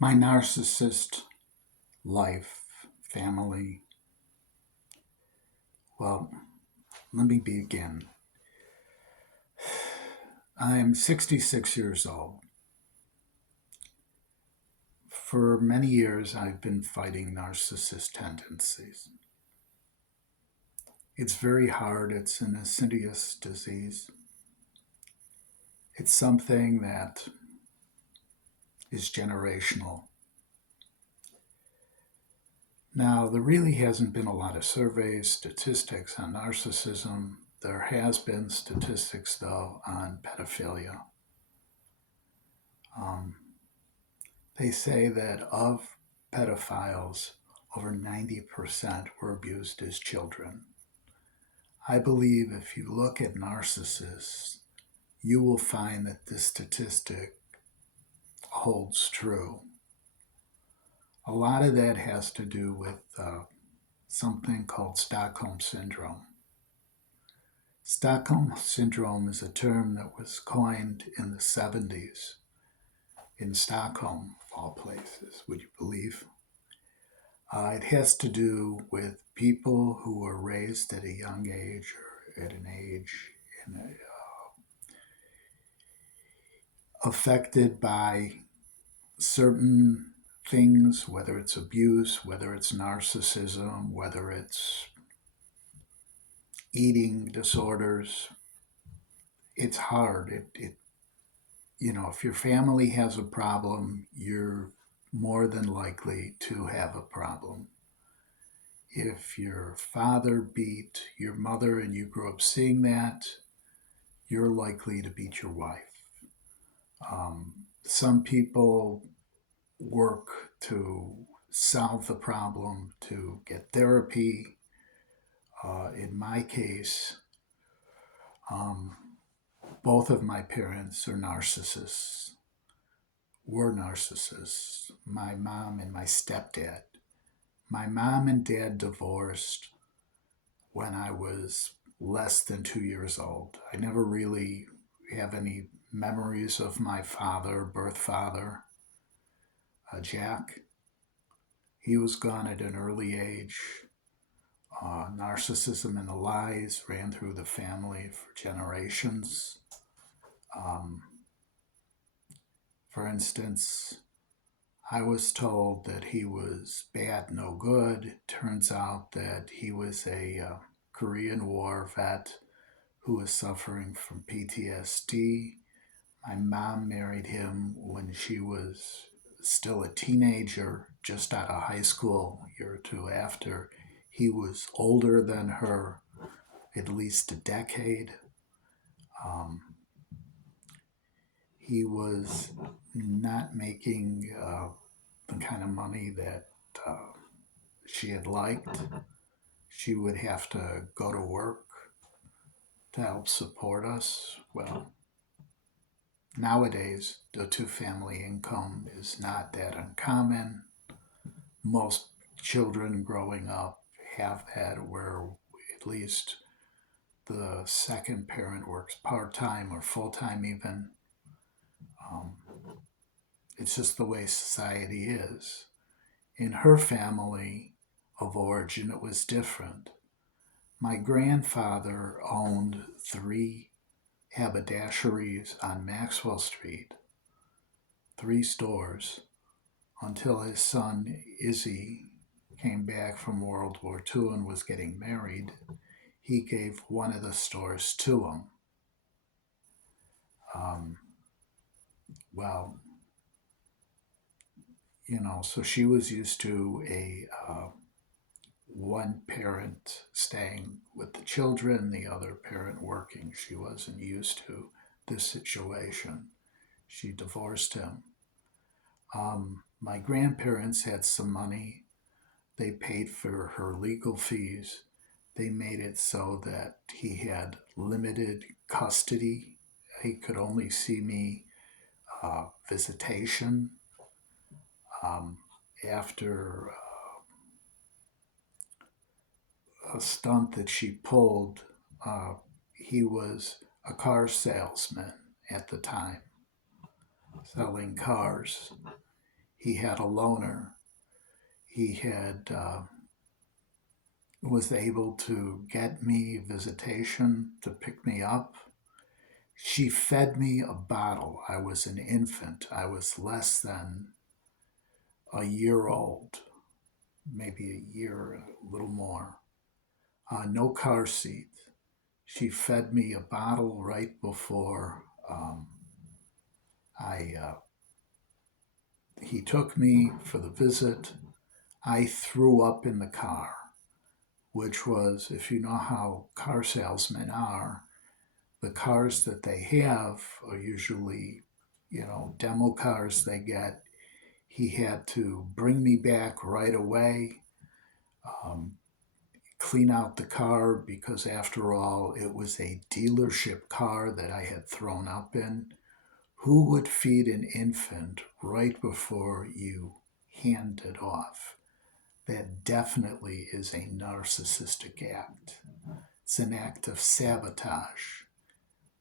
My narcissist life, family. Well, let me begin. I'm 66 years old. For many years, I've been fighting narcissist tendencies. It's very hard, it's an insidious disease. It's something that is generational. Now, there really hasn't been a lot of surveys, statistics on narcissism. There has been statistics, though, on pedophilia. Um, They say that of pedophiles, over 90% were abused as children. I believe if you look at narcissists, you will find that this statistic holds true. A lot of that has to do with something called Stockholm Syndrome. Stockholm Syndrome is a term that was coined in the 70s in Stockholm, of all places, would you believe? It has to do with people who were raised at a young age or at an age in affected by certain things, whether it's abuse, whether it's narcissism, whether it's eating disorders. It's hard. If your family has a problem, you're more than likely to have a problem. If your father beat your mother and you grew up seeing that, you're likely to beat your wife. Some people work to solve the problem, to get therapy. In my case, um, both of my parents are narcissists, were narcissists, my mom and my stepdad. My mom and dad divorced when I was less than 2 years old. I never really have any memories of my father, birth father, Jack. He was gone at an early age. Narcissism and the lies ran through the family for generations. Um, for instance, I was told that he was bad, no good. Turns out that he was a Korean War vet who was suffering from PTSD. My mom married him when she was still a teenager, just out of high school, a year or two after. He was older than her, at least a decade. Um, he was not making the kind of money that she had liked. She would have to go to work to help support us. Well, nowadays, the two family income is not that uncommon. Most children growing up have that, where at least the second parent works part time or full time, even. Um, it's just the way society is. In her family of origin, it was different. My grandfather owned three haberdasheries on Maxwell Street, three stores, until his son Izzy came back from World War II and was getting married. He gave one of the stores to him. Um, well, so she was used to a one parent staying with the children, the other parent working. She wasn't used to this situation. She divorced him. My grandparents had some money. They paid for her legal fees. They made it so that he had limited custody. He could only see me visitation. After a stunt that she pulled, he was a car salesman at the time, selling cars. He had a loaner. He had was able to get me visitation to pick me up. She fed me a bottle. I was an infant. I was less than a year old, maybe a year, a little more. No car seat. She fed me a bottle right before I he took me for the visit. I threw up in the car, which was, if you know how car salesmen are, the cars that they have are usually, demo cars they get. He had to bring me back right away, um, clean out the car because, after all, it was a dealership car that I had thrown up in. Who would feed an infant right before you hand it off? That definitely is a narcissistic act. It's an act of sabotage.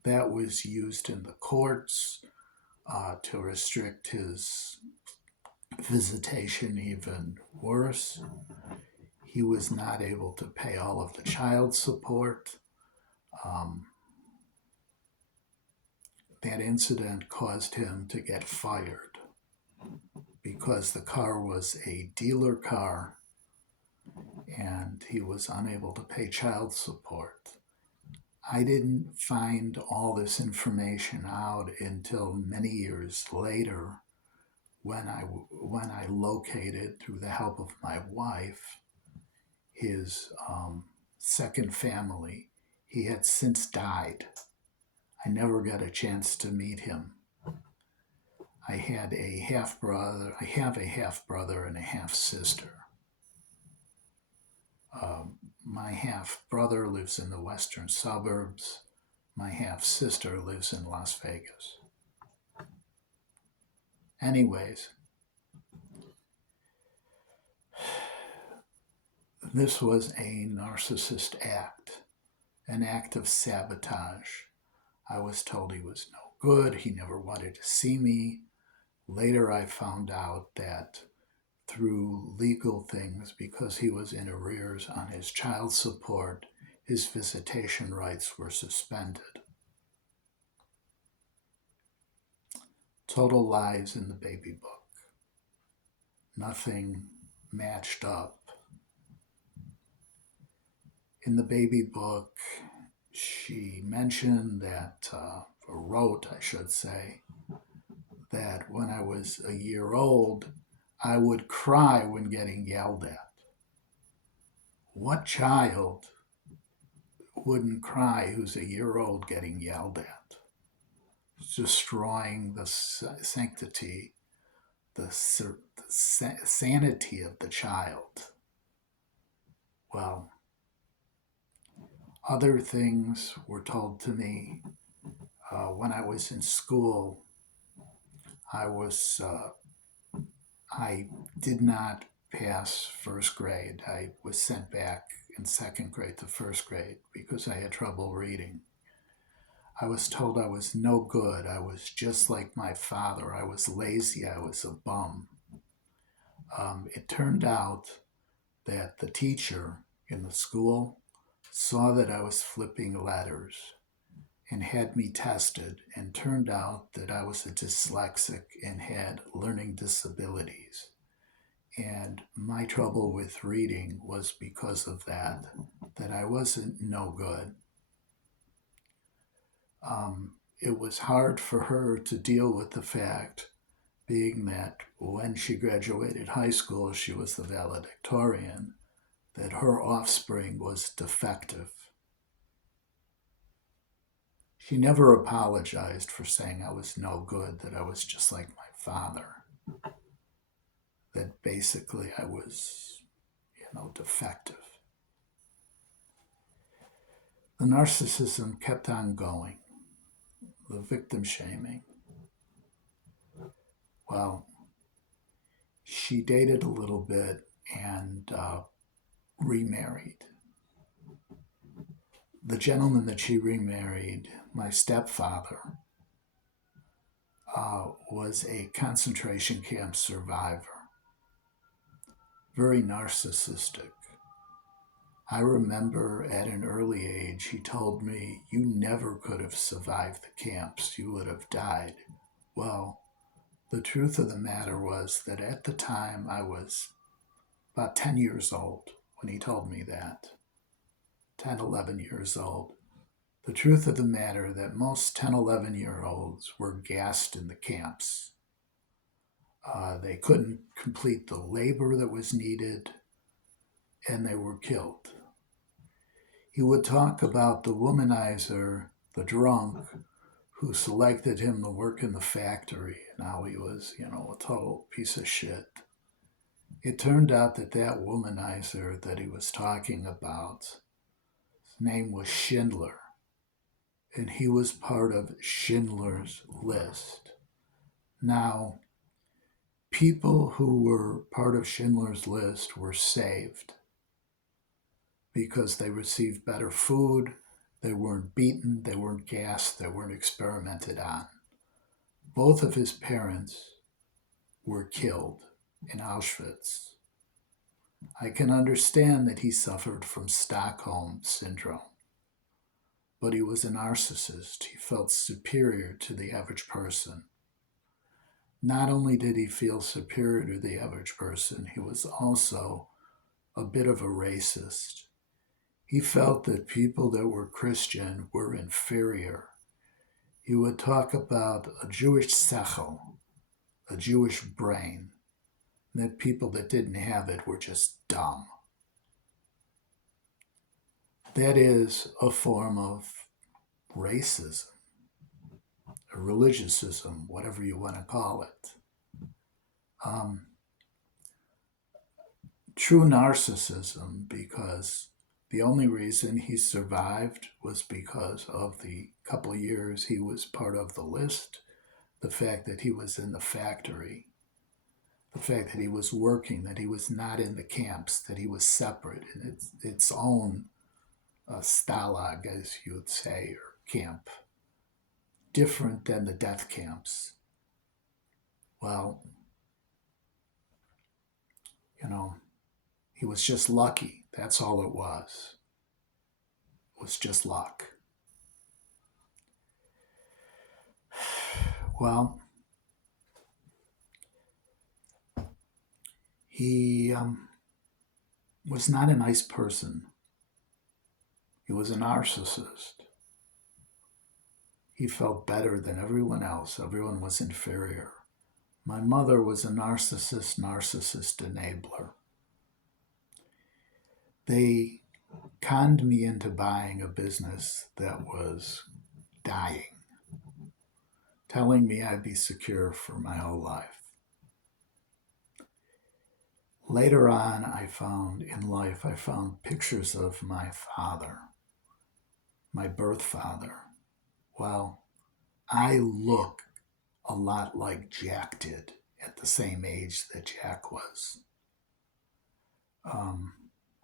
That was used in the courts to restrict his visitation even worse. He was not able to pay all of the child support. Um, that incident caused him to get fired because the car was a dealer car and he was unable to pay child support. I didn't find all this information out until many years later when I located, through the help of my wife, his second family. He had since died. I never got a chance to meet him. I had a half brother. I have a half brother and a half sister. My half brother lives in the western suburbs. My half sister lives in Las Vegas. Anyways, this was a narcissist act, an act of sabotage. I was told he was no good. He never wanted to see me. Later, I found out that through legal things, because he was in arrears on his child support, his visitation rights were suspended. Total lies in the baby book. Nothing matched up. In the baby book, she mentioned that, or wrote, I should say, that when I was a year old, I would cry when getting yelled at. What child wouldn't cry who's a year old getting yelled at? It's destroying the sanctity, the sanity of the child. Well, other things were told to me. When I was in school, I was I did not pass first grade. I was sent back in second grade to first grade because I had trouble reading. I was told I was no good. I was just like my father. I was lazy. I was a bum. It turned out that the teacher in the school saw that I was flipping letters and had me tested, and turned out that I was a dyslexic and had learning disabilities. And my trouble with reading was because of that I wasn't no good. It was hard for her to deal with the fact, being that when she graduated high school, she was the valedictorian, that her offspring was defective. She never apologized for saying I was no good, that I was just like my father, that basically I was, defective. The narcissism kept on going, the victim shaming. Well, she dated a little bit and remarried. The gentleman that she remarried, my stepfather, was a concentration camp survivor, very narcissistic. I remember at an early age, he told me, "You never could have survived the camps, you would have died." Well, the truth of the matter was that at the time I was about 10 years old when he told me that. 10, 11 years old. The truth of the matter that most 10, 11-year-olds were gassed in the camps. They couldn't complete the labor that was needed, and they were killed. He would talk about the womanizer, the drunk, who selected him to work in the factory, and how he was, a total piece of shit. It turned out that that womanizer that he was talking about, his name was Schindler, and he was part of Schindler's List. Now, people who were part of Schindler's List were saved because they received better food, they weren't beaten, they weren't gassed, they weren't experimented on. Both of his parents were killed in Auschwitz. I can understand that he suffered from Stockholm syndrome, but he was a narcissist. He felt superior to the average person. Not only did he feel superior to the average person, he was also a bit of a racist. He felt that people that were Christian were inferior. He would talk about a Jewish sechel, a Jewish brain, and that people that didn't have it were just dumb. That is a form of racism, or religiosism, whatever you want to call it. True narcissism, because the only reason he survived was because of the couple of years he was part of the list, the fact that he was in the factory, the fact that he was working, that he was not in the camps, that he was separate in its own stalag, as you would say, or camp, different than the death camps. Well, he was just lucky. That's all it was. It was just luck. Well, he was not a nice person. He was a narcissist. He felt better than everyone else. Everyone was inferior. My mother was a narcissist enabler. They conned me into buying a business that was dying, telling me I'd be secure for my whole life. Later on, I found pictures of my father, my birth father. Well, I look a lot like Jack did at the same age that Jack was.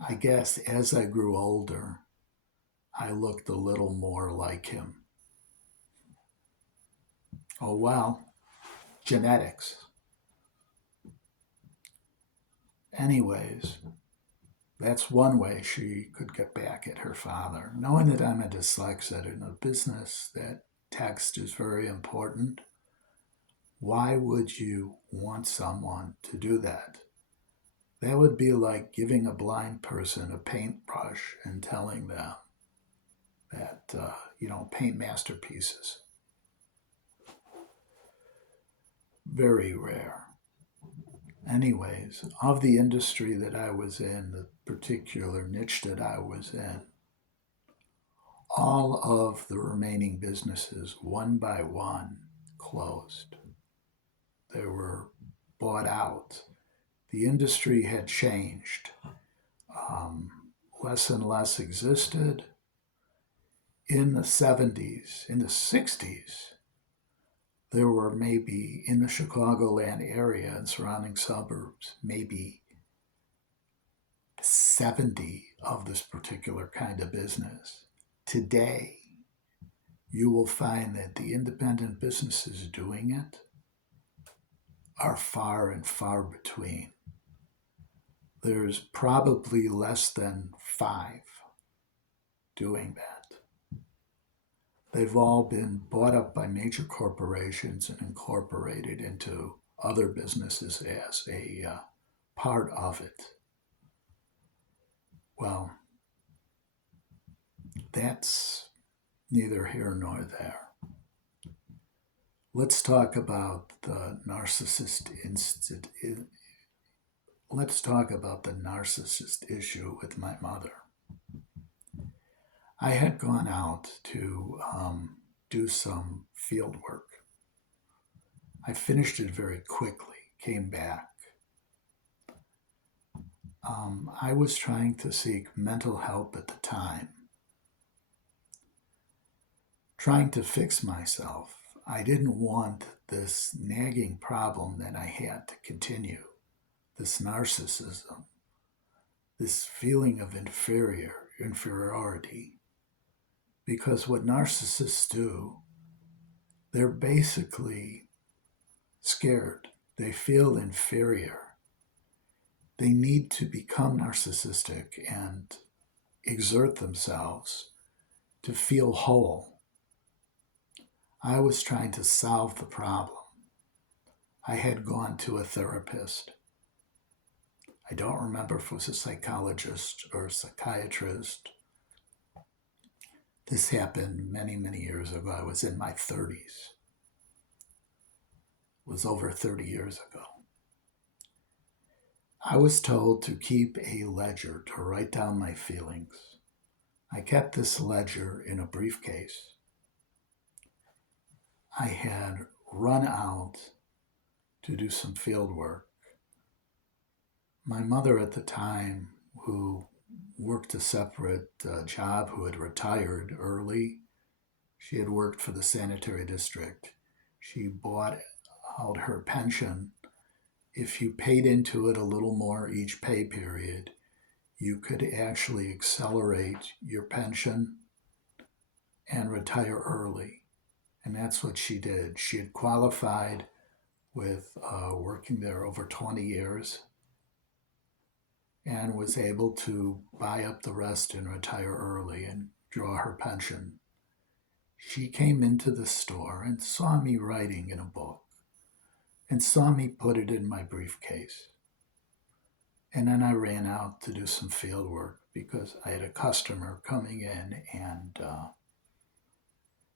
I guess as I grew older, I looked a little more like him. Oh well, genetics. Anyways, that's one way she could get back at her father. Knowing that I'm a dyslexic in a business that text is very important, why would you want someone to do that? That would be like giving a blind person a paintbrush and telling them that, paint masterpieces. Very rare. Anyways, of the industry that I was in, the particular niche that I was in, all of the remaining businesses, one by one, closed. They were bought out. The industry had changed. Less and less existed. In the 70s, in the 60s, there were maybe, in the Chicagoland area and surrounding suburbs, maybe 70 of this particular kind of business. Today, you will find that the independent businesses doing it are far and far between. There's probably less than 5 doing that. They've all been bought up by major corporations and incorporated into other businesses as a part of it. Well, that's neither here nor there. Let's talk about the let's talk about the narcissist issue with my mother. I had gone out to do some field work. I finished it very quickly, came back. I was trying to seek mental help at the time, trying to fix myself. I didn't want this nagging problem that I had to continue, this narcissism, this feeling of inferiority. Because what narcissists do, they're basically scared. They feel inferior. They need to become narcissistic and exert themselves to feel whole. I was trying to solve the problem. I had gone to a therapist. I don't remember if it was a psychologist or a psychiatrist. This happened many, many years ago. I was in my 30s. It was over 30 years ago. I was told to keep a ledger to write down my feelings. I kept this ledger in a briefcase. I had run out to do some field work. My mother at the time, who worked a separate job, who had retired early, she had worked for the sanitary district. She bought out her pension. If you paid into it a little more each pay period, you could actually accelerate your pension and retire early. And that's what she did. She had qualified with working there over 20 years and was able to buy up the rest and retire early and draw her pension. She came into the store and saw me writing in a book and saw me put it in my briefcase. And then I ran out to do some field work because I had a customer coming in and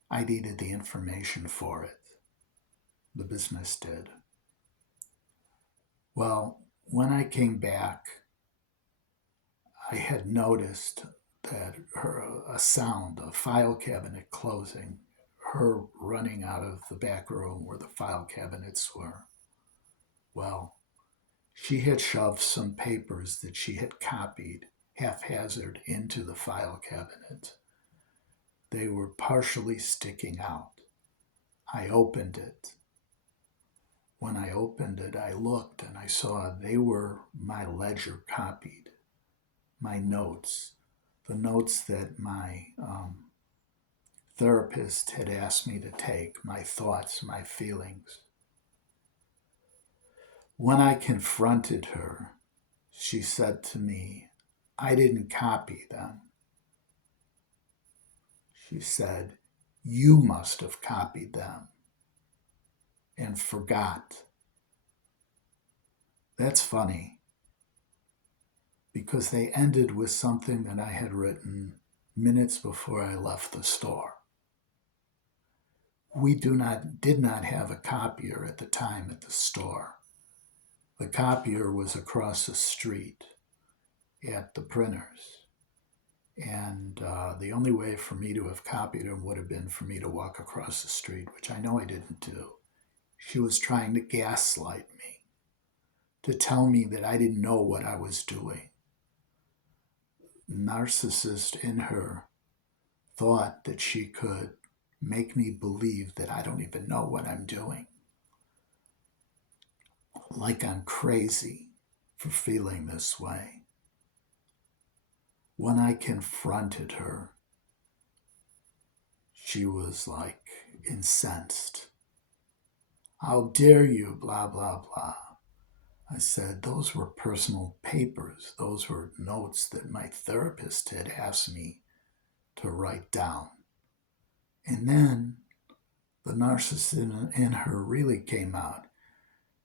I needed the information for it. The business did. Well, when I came back, I had noticed that a sound, a file cabinet closing, her running out of the back room where the file cabinets were. Well, she had shoved some papers that she had copied haphazard into the file cabinet. They were partially sticking out. I opened it. When I opened it, I looked and I saw they were my ledger copied, my notes, the notes that my therapist had asked me to take, my thoughts, my feelings. When I confronted her, she said to me, I didn't copy them. She said, you must have copied them and forgot. That's funny because they ended with something that I had written minutes before I left the store. We did not have a copier at the time at the store. The copier was across the street at the printers. And the only way for me to have copied him would have been for me to walk across the street, which I know I didn't do. She was trying to gaslight me, to tell me that I didn't know what I was doing. Narcissist in her thought that she could make me believe that I don't even know what I'm doing. Like I'm crazy for feeling this way. When I confronted her, she was like incensed. How dare you, blah, blah, blah. I said, those were personal papers. Those were notes that my therapist had asked me to write down. And then the narcissist in her really came out.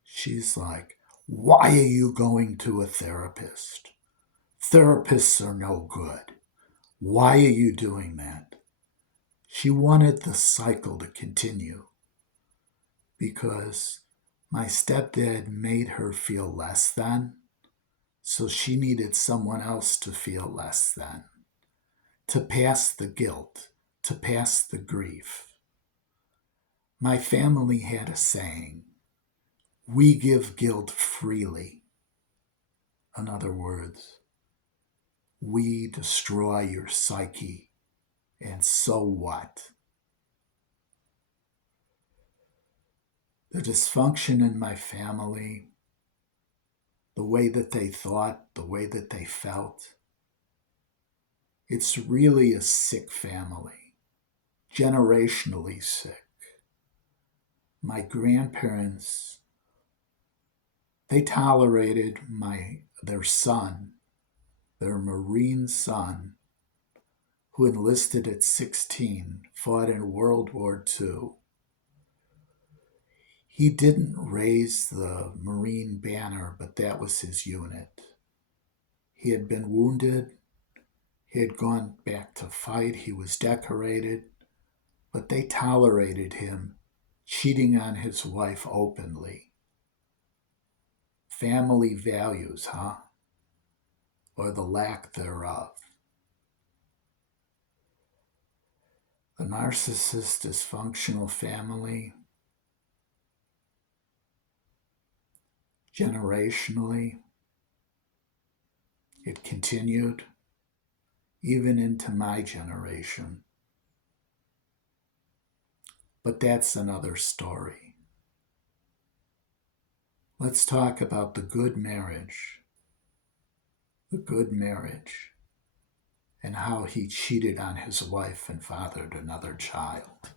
She's like, why are you going to a therapist? Therapists are no good. Why are you doing that? She wanted the cycle to continue because my stepdad made her feel less than, so she needed someone else to feel less than, to pass the guilt, to pass the grief. My family had a saying, we give guilt freely. In other words, we destroy your psyche, and so what? The dysfunction in my family, the way that they thought, the way that they felt, it's really a sick family, generationally sick. My grandparents, they tolerated their son, their Marine son, who enlisted at 16, fought in World War II. He didn't raise the Marine banner, but that was his unit. He had been wounded. He had gone back to fight. He was decorated, but they tolerated him cheating on his wife openly. Family values, huh? Or the lack thereof. The narcissist dysfunctional family, generationally, it continued even into my generation. But that's another story. Let's talk about the good marriage, and how he cheated on his wife and fathered another child.